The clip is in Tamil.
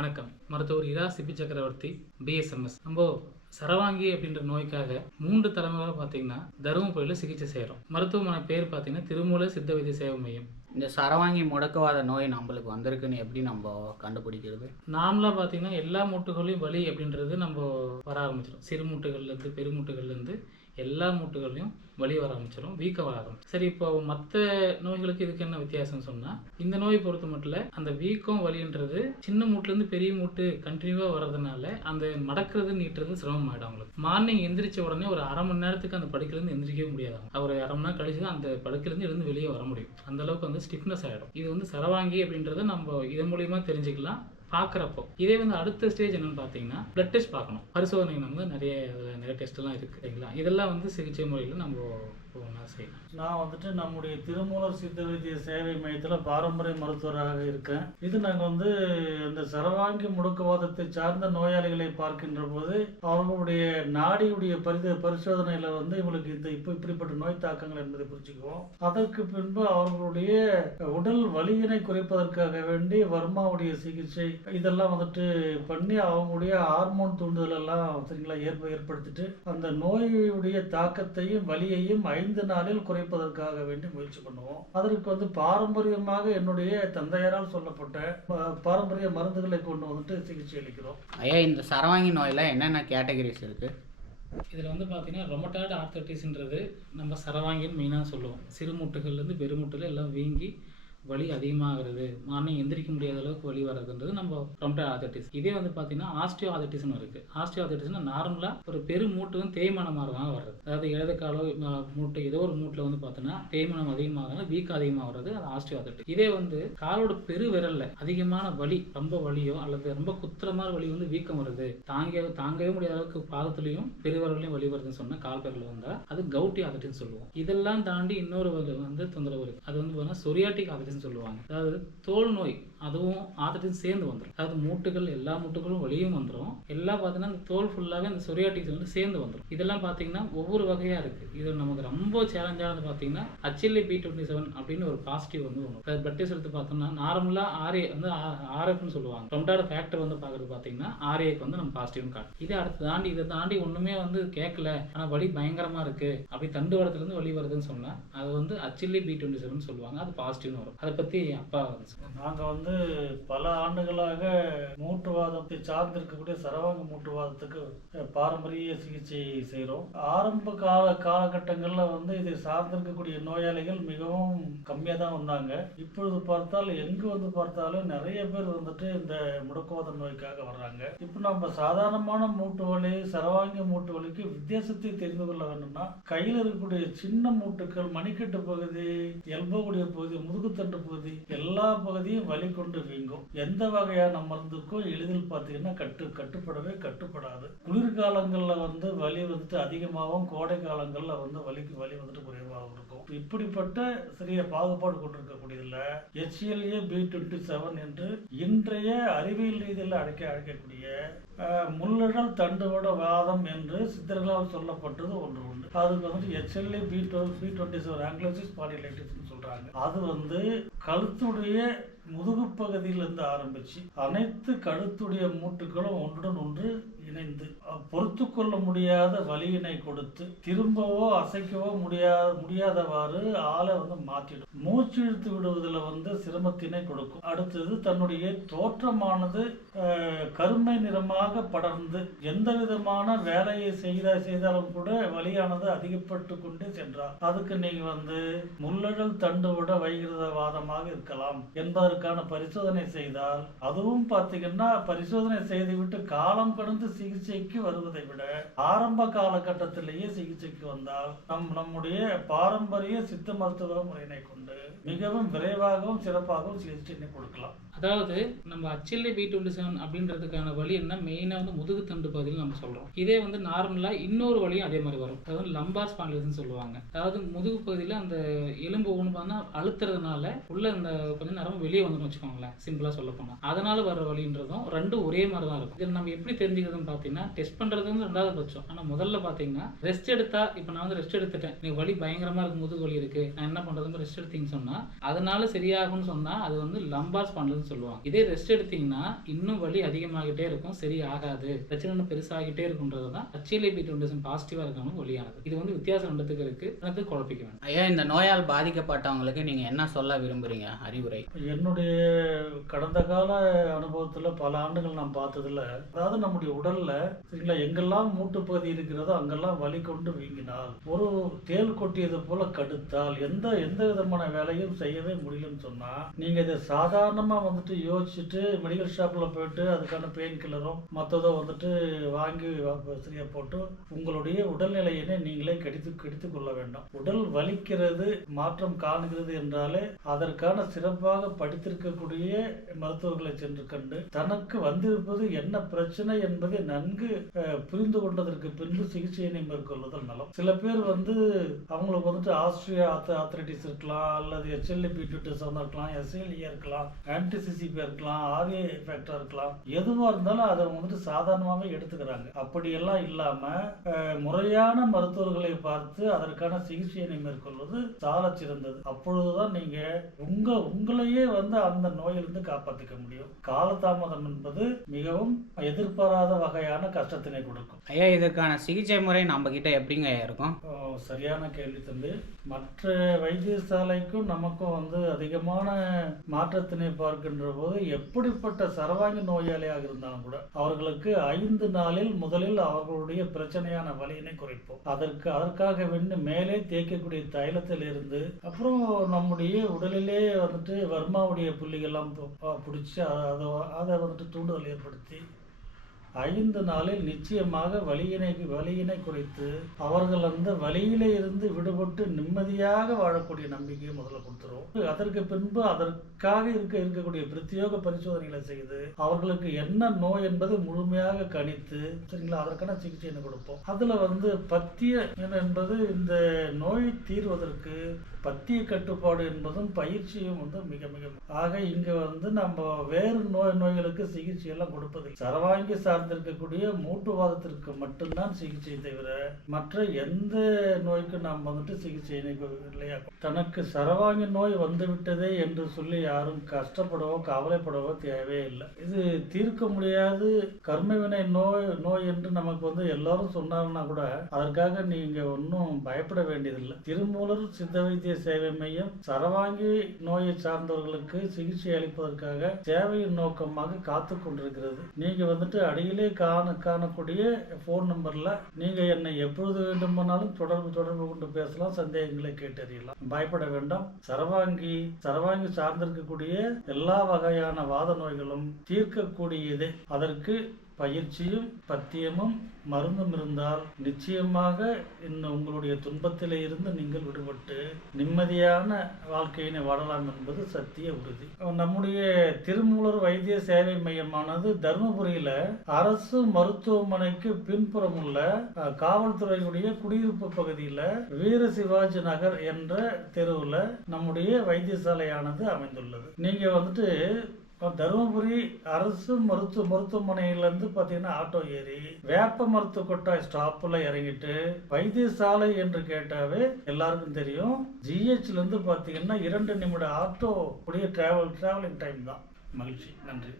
வணக்கம். மருத்துவர் இரா சிபி சக்கரவர்த்தி, BSMS. நம்ம சரவாங்கி அப்படின்ற நோய்க்காக 3 தலைமுறையாக பார்த்தீங்கன்னா தருமபுரியில் சிகிச்சை செய்கிறோம். மருத்துவமனை பேர் பார்த்தீங்கன்னா திருமூல சித்த வைத்திய சேவை மையம். இந்த சரவாங்கி முடக்குவாத நோய் நம்மளுக்கு வந்திருக்குன்னு எப்படி நம்ம கண்டுபிடிக்கிறது? நார்மலாக பார்த்தீங்கன்னா எல்லா மூட்டுகளையும் வலி அப்படின்றது நம்ம வர ஆரம்பிச்சிடும். சிறு மூட்டுகள்லேருந்து பெருமூட்டுகள்லேருந்து எல்லா மூட்டுகள்லையும் வலி வர ஆரம்பிச்சிடும், வீக்கம் வர ஆரம்பிச்சிடும். சரி, இப்போ மற்ற நோய்களுக்கு இதுக்கு என்ன வித்தியாசம்னு சொன்னால், இந்த நோயை பொறுத்த மட்டும் அந்த வீக்கம் வலின்றது சின்ன மூட்டுலேருந்து பெரிய மூட்டு கண்டினியூவாக வர்றதுனால அந்த மடக்கிறது நீட்டுறது சிரமம் ஆகிடும் அவங்களுக்கு. மார்னிங் எந்திரிச்ச உடனே ஒரு அரை மணி நேரத்துக்கு அந்த படுக்கையிலேருந்து எந்திரிக்கவே முடியாது. ஒரு அரை மணி நேரம் கழிச்சு தான் அந்த படுக்கையிலேருந்து எழுந்து வெளியே வர முடியும். அந்த அளவுக்கு வந்து ஸ்டிஃப்னஸ் ஆகிடும். இது வந்து சரவாங்கி அப்படின்றத நம்ம இதன் மூலியமாக தெரிஞ்சுக்கலாம் பார்க்குறப்போ. இதே வந்து அடுத்த ஸ்டேஜ் என்னன்னு பார்த்தீங்கன்னா பிளட் டெஸ்ட் பார்க்கணும். பரிசோதனை வந்து நிறைய டெஸ்ட்லாம் இருக்குது இல்லைங்களா. இதெல்லாம் வந்து சிகிச்சை முறையில் நம்ம செய்யலாம். நான் வந்துட்டு நம்முடைய திருமூலர் சித்த வைத்திய சேவை மையத்தில் பாரம்பரிய மருத்துவராக இருக்கேன். இது நாங்கள் இந்த சரவாங்கி முடக்குவாதத்தை சார்ந்த நோயாளிகளை பார்க்கின்ற போது அவர்களுடைய நாடியுடைய பரிசோதனையில் இவங்களுக்கு இப்படிப்பட்ட நோய் தாக்கங்கள் என்பதை புரிஞ்சுக்குவோம். அதற்கு பின்பு அவர்களுடைய உடல் வலியினை குறைப்பதற்காக வேண்டி வர்மாவுடைய சிகிச்சை இதெல்லாம் பண்ணி அவங்களுடைய ஹார்மோன் தூண்டுதல் எல்லாம் சரிங்களா ஏற்படுத்திட்டு அந்த நோயுடைய தாக்கத்தையும் வலியையும் 5 நாளில் குறைப்பதற்காக வேண்டி முயற்சி பண்ணுவோம். அதற்கு பாரம்பரியமாக என்னுடைய தந்தையாரால் சொல்லப்பட்ட பாரம்பரிய மருந்துகளை கொண்டு சிகிச்சை அளிக்கிறோம். ஐயா, இந்த சரவாங்கி நோயில என்னென்ன கேட்டகரிஸ் இருக்கு? இதில் பார்த்தீங்கன்னா ரொமட்டாய்டு ஆர்த்தரைட்டிஸ்ன்றது நம்ம சரவாங்கின்னு மெயினாக சொல்லுவோம். சிறு மூட்டுகள்லேருந்து பெருமூட்டுகள் எல்லாம் வீங்கி வலி அதிகமாகிறது, மார்னிங் எந்திரிக்க முடியாத அளவுக்கு வலி வர்றதுன்றது நம்ம ரொமட்டாய்டு ஆர்த்தரைட்டிஸ். இதே பார்த்தீங்கன்னா ஆஸ்டியோ ஆர்த்தரைட்டிஸ்னு இருக்குது. ஆஸ்டியோ ஆர்த்தரைட்டிஸ்னா நார்மலாக ஒரு பெருமூட்டு தேய்மானமாக வர்றது. அதாவது இடது காலோ மூட்டை ஏதோ ஒரு மூட்டில் பார்த்தோன்னா தேய்மானம் அதிகமாக வீக்கம் அதிகமாக வர்றது, அது ஆஸ்டியோ ஆர்த்தரைட்டிஸ். இதே காலோட பெரு விரல்ல அதிகமான வலி, ரொம்ப வலியோ அல்லது ரொம்ப குத்துற மாதிரி வலி வீக்கம் வருது, தாங்கவே முடியாத அளவுக்கு பாதத்துலையும் பெருவிரலையும் வலி வருதுன்னு சொன்னால் கால் பேரில் வந்தால் அது கவுட்டி ஆர்த்தரைட்டிஸ் சொல்லுவோம். இதெல்லாம் தாண்டி இன்னொரு தொந்தரவு இருக்குது. அது பார்த்தீங்கன்னா சொரியாட்டிக் ஆர்த்தரைட்டிஸ் சொல்லுவாங்க. அதாவது தோல் நோய், அதுவும் ஆர்த்தரைட்டிஸ் சேர்ந்து வந்துடும். அதாவது மூட்டுகள் எல்லா மூட்டுகளும் வலியும் வந்துடும். எல்லாம் பார்த்தீங்கன்னா இந்த தோல் ஃபுல்லாகவே அந்த சொரியாட்டிக்ஸ் சேர்ந்து வந்துடும். இதெல்லாம் பார்த்தீங்கன்னா ஒவ்வொரு வகையாக இருக்குது. இது நமக்கு ரொம்ப சேலஞ்சானது பார்த்தீங்கன்னா HLA-B27 அப்படின்னு ஒரு பாசிட்டிவ் வரும். பிளட் டெஸ்ட் எடுத்து பார்த்தோம்னா நார்மலாக RFன்னு சொல்லுவாங்க. ரொமட்டாய்டு ஃபேக்டர் பார்க்குறது பார்த்தீங்கன்னா RAக்கு நம்ம பாசிட்டிவ்னு காட்டும். இதை தாண்டி ஒன்றுமே கேட்கல, ஆனால் வலி பயங்கரமாக இருக்குது, அப்படி தண்டு வரத்துலேருந்து வலி வருதுன்னு சொன்னால் அது HLA-B27 சொல்லுவாங்க. அது பாசிட்டிவ்னு வரும். அதை பற்றி அப்பா நாங்கள் பல ஆண்டுகளாக மூட்டுவாதத்தை சார்ந்திருக்கக்கூடிய சரவாங்க மூட்டுவாதத்துக்கு பாரம்பரிய சிகிச்சை செய்கிறோம். ஆரம்ப காலகட்டங்களில் இதை சார்ந்திருக்கக்கூடிய நோயாளிகள் மிகவும் கம்மியாக தான் வந்தாங்க. இப்பொழுது பார்த்தால் எங்கு பார்த்தாலும் நிறைய பேர் இந்த முடக்குவாத நோய்க்காக வர்றாங்க. இப்போ நம்ம சாதாரணமான மூட்டு வலி சரவாங்கி மூட்டு வலிக்கு வித்தியாசத்தை தெரிந்து கொள்ள வேண்டும்னா கையில் இருக்கக்கூடிய சின்ன மூட்டுக்கள், மணிக்கட்டு பகுதி, எல்போவுடைய பகுதி, முதுகுத்தண்டு பகுதி எல்லா பகுதியும் வலி கொண்டு வீங்கும். எந்த வகையான மருந்துக்கும் எளிதில் பார்த்தீங்கன்னா கட்டுப்படாது. குளிர்காலங்களில் வலி அதிகமாகவும், கோடை காலங்களில் வலிக்கு வலி குறைவாகவும் இருக்கும். இப்படிப்பட்ட சிறிய பாகுபாடு கொண்டிருக்கக்கூடியதில் HLA-B27 என்று இன்றைய அறிவியல் ரீதியில் அழைக்கக்கூடிய முள்ளடல் தண்டுவட வாதம் என்று சித்தர்களால் சொல்லப்பட்டது ஒன்று உண்டு. அதுக்கு HLA-B27 ஆங்கிலோசிஸ் ஸ்பாண்டிலைட்டிஸ் சொல்றாங்க. அது கழுத்துடைய முதுகு பகுதியிலிருந்து ஆரம்பிச்சு அனைத்து கழுத்துடைய மூட்டுகளும் ஒன்றுடன் ஒன்று இணைந்து பொறுத்து கொள்ள முடியாத வலியினை கொடுத்து திரும்பவோ அசைக்கவோ முடியாதவாறு ஆளை மாற்றிடும். மூச்சு இழுத்து விடுவதில் சிரமத்தினை கொடுக்கும். அடுத்தது தன்னுடைய தோற்றமானது கருமை நிறமாக படர்ந்து எந்த விதமான வேலையை செய்தாலும் கூட வலியானது அதிகப்பட்டு கொண்டே சென்றார். அதுக்கு நீங்க முள்ளடல் தண்டுவிட வைகிரதவாதமாக இருக்கலாம் என்பதற்கான பரிசோதனை செய்தால், அதுவும் பார்த்தீங்கன்னா பரிசோதனை செய்துவிட்டு காலம் கடந்து சிகிச்சைக்கு வருவதை விட ஆரம்ப காலகட்டத்திலேயே சிகிச்சைக்கு வந்தால் நம்முடைய பாரம்பரிய சித்த மருத்துவ முறையினை கொண்டு மிகவும் விரைவாகவும் சிறப்பாகவும் சிகிச்சை கொடுக்கலாம். அதாவது நம்ம HLA-B27 அப்படின்றதுக்கான வலி என்ன மெயினாக முதுகு தண்டு பகுதியில் நம்ம சொல்கிறோம். இதே நார்மலாக இன்னொரு வலியும் அதே மாதிரி வரும். அதாவது லம்பார் ஸ்பாண்டிலைட்டிஸ்னு சொல்லுவாங்க. அதாவது முதுகு பகுதியில் அந்த எலும்பு ஒன்று பார்த்தா அழுத்துறதுனால உள்ள இந்த கொஞ்சம் நேரம் வெளியே வெளியே வந்துன்னு வச்சுக்கோங்களேன், சிம்பிளாக சொல்ல போனால். அதனால வர வலின்றதும் ரெண்டும் ஒரே மாதிரி தான் இருக்கும். இதில் நம்ம எப்படி தெரிஞ்சுக்கிறதுன்னு பார்த்தீங்கன்னா, டெஸ்ட் பண்ணுறது வந்து 2வது பட்சம். ஆனால் முதல்ல பார்த்தீங்கன்னா ரெஸ்ட் எடுத்தா, இப்போ நான் வந்து ரெஸ்ட் எடுத்துட்டேன், எனக்கு வலி பயங்கரமாக இருக்கு, முதுகு வலி இருக்கு, நான் என்ன பண்ணுறதுன்னு ரெஸ்ட் எடுத்தீங்கன்னு சொன்னால் அதனால சரியாகும்னு சொன்னால் அது வந்து லம்பார் ஸ்பாண்டில்னு சொல்லுவாங்க. இதே ரெஸ்ட் எடுத்தீங்கன்னா இன்னும் வலி அதிகமாகிட்டே இருக்கும், சரி ஆகாது, பிரச்சனை பெருசாகிட்டே இருக்குன்றது தான் HLA-B20 பாசிட்டிவாக இருக்கணும் வலியானது. இது வந்து வித்தியாசம் ரெண்டுத்துக்கு இருக்குது, எனக்கு குழப்பிக்க வேண்டாம். ஐயா, இந்த நோயால் பாதிக்கப்பட்டவங்களுக்கு நீங்கள் என்ன சொல்ல விரும்புகிறீங்க அறிவுரை? என்னுடைய கடந்த கால அனுபவத்தில் பல ஆண்டுகள் நான் பார்த்ததுல, அதாவது நம்முடைய உடல்ல சரிங்களா, எங்கெல்லாம் மூட்டு பகுதி இருக்கிறதோ அங்கெல்லாம் வலி கொண்டு வீங்கினால், ஒரு தேள் கொட்டியது போல கடுத்தால், எந்த விதமான வேலையும் செய்யவே முடியலன்னு சொன்னா, நீங்க இதை சாதாரணமா வந்துட்டு யோசிச்சுட்டு மெடிக்கல் ஷாப்ல போயிட்டு அதுக்கான பெயின் கில்லரும் மற்றதோ வந்துட்டு வாங்கி சரியா போட்டு உங்களுடைய உடல்நிலையினை நீங்களே கெடுத்து கொள்ள வேண்டாம். உடல் வலிக்கிறது, மாற்றம் காணுகிறது என்றாலே அதற்கான சிறப்பாக படித்திருக்கக்கூடிய மருத்துவர்களை சென்று கண்டு தனக்கு வந்திருப்பது என்ன பிரச்சனை என்பதை நன்கு புரிந்து கொண்டதற்கு பின்பு சிகிச்சையினை மேற்கொள்வதல் நலம். சில பேர் வந்து அவங்களுக்கு வந்துட்டு ஆஸ்ட்ரியா ஆர்த்ரைட்டிஸ் இருக்கலாம், அல்லது HLA-B20 இருக்கலாம், SLE இருக்கலாம், ஆன்டிசிசிபி இருக்கலாம், RA ஃபேக்டர் இருக்கலாம், எதுவாக இருந்தாலும் அதை வந்துட்டு சாதாரணமாகவே எடுத்துக்கிறாங்க. அப்படியெல்லாம் இல்லாம முறையான மருத்துவர்களை பார்த்து அதற்கான சிகிச்சையினை மேற்கொள்வது சால சிறந்தது. அப்பொழுதுதான் நீங்க உங்களையே வந்து அந்த நோயிலிருந்து காப்பாற்றிக்க முடியும். காலதாமதம் என்பது மிகவும் எதிர்பாராத வகையான கஷ்டத்தினை கொடுக்கும். ஐயா, இதற்கான சிகிச்சை முறை நம்ம கிட்ட எப்படிங்க இருக்கும்? சரியான கேள்வி தம்பி. மற்ற வைத்தியசாலைக்கும் நமக்கும் வந்து அதிகமான மாற்றத்தினை பார்க்கின்ற போது, எப்படிப்பட்ட சரவாங்கி நோயாளியாக இருந்தாலும் கூட அவர்களுக்கு 5 நாளில் முதலில் அவர்களுடைய பிரச்சனையான வலியினை குறைப்போம். அதற்காக மேலே தேய்க்கக்கூடிய தைலத்தில் இருந்து, அப்புறம் நம்முடைய உடலிலே வந்துட்டு வர்மாவுடைய புள்ளிகள்லாம் பிடிச்சி அதை வந்துட்டு தூண்டுதல் ஏற்படுத்தி 5 நாளில் நிச்சயமாக வலியினை குறைத்து அவர்கள் அந்த வலியில இருந்து விடுபட்டு நிம்மதியாக வாழக்கூடிய நம்பிக்கையை முதல்ல கொடுத்துருவோம். அதற்கு பின்பு அதற்காக இருக்கக்கூடிய பிரத்யோக பரிசோதனைகளை செய்து அவர்களுக்கு என்ன நோய் என்பதை முழுமையாக கணித்து சரிங்களா, அதற்கான சிகிச்சை கொடுப்போம். அதுல வந்து பத்திய என்பது இந்த நோய் தீர்வதற்கு பத்திய கட்டுப்பாடு என்பதும் பயிற்சியும் வந்து மிக மிக ஆக இங்க வந்து நம்ம வேறு நோய்களுக்கு சிகிச்சை எல்லாம் கொடுப்பதில்லை. சரவாங்கி சார்ந்திருக்கக்கூடிய மூட்டுவாதத்திற்கு மட்டும்தான் சிகிச்சை தவிர மற்ற எந்த நோய்க்கு நாம் வந்துட்டு சிகிச்சை இல்லையா. தனக்கு சரவாங்கி நோய் வந்துவிட்டதே என்று சொல்லி யாரும் கஷ்டப்படவோ கவலைப்படவோ தேவையே இல்லை. இது தீர்க்க முடியாது கர்மவினை நோய் என்று நமக்கு வந்து எல்லாரும் சொன்னாங்கன்னா கூட அதற்காக நீங்க ஒன்றும் பயப்பட வேண்டியதில்லை. திருமூலர் சித்த வைத்திய சேவை மையம் சரவாங்கி நோயை சார்ந்தவர்களுக்கு சிகிச்சை அளிப்பதற்காக சேவையின் நோக்கமாக காத்து கொண்டிருக்கிறது. நீங்க வந்துட்டு அடியிலே காணக்கூடிய போன் நம்பர்ல நீங்க என்னை எப்பொழுது வேண்டுமானாலும் தொடர்பு கொண்டு பேசலாம், சந்தேகங்களை கேட்டறியலாம். பயப்பட வேண்டாம். சரவாங்கி சார்ந்திருக்கக்கூடிய எல்லா வகையான வாத நோய்களும் தீர்க்கக்கூடியதே. அதற்கு பயிற்சியும் பத்தியமும் மருந்தும் இருந்தால் நிச்சயமாக உங்களுடைய துன்பத்திலே இருந்து நீங்கள் விடுபட்டு நிம்மதியான வாழ்க்கையினை வாழலாம் என்பது சத்திய உறுதி. நம்முடைய திருமூலர் வைத்திய சேவை மையமானது தர்மபுரியில அரசு மருத்துவமனைக்கு பின்புறம் உள்ள காவல்துறையுடைய குடியிருப்பு பகுதியில வீர சிவாஜி நகர் என்ற தெருவுல நம்முடைய வைத்தியசாலையானது அமைந்துள்ளது. நீங்க வந்துட்டு தருமபுரி அரசு மருத்துவமனையிலேருந்து பார்த்தீங்கன்னா ஆட்டோ ஏறி வேப்ப மருத்துவ கொட்டாய் ஸ்டாப்பில் இறங்கிட்டு வைத்தியசாலை என்று கேட்டாவே எல்லாருக்கும் தெரியும். GHலேருந்து பார்த்தீங்கன்னா 2 நிமிட ஆட்டோ உடைய டிராவலிங் டைம் தான். மகிழ்ச்சி. நன்றி.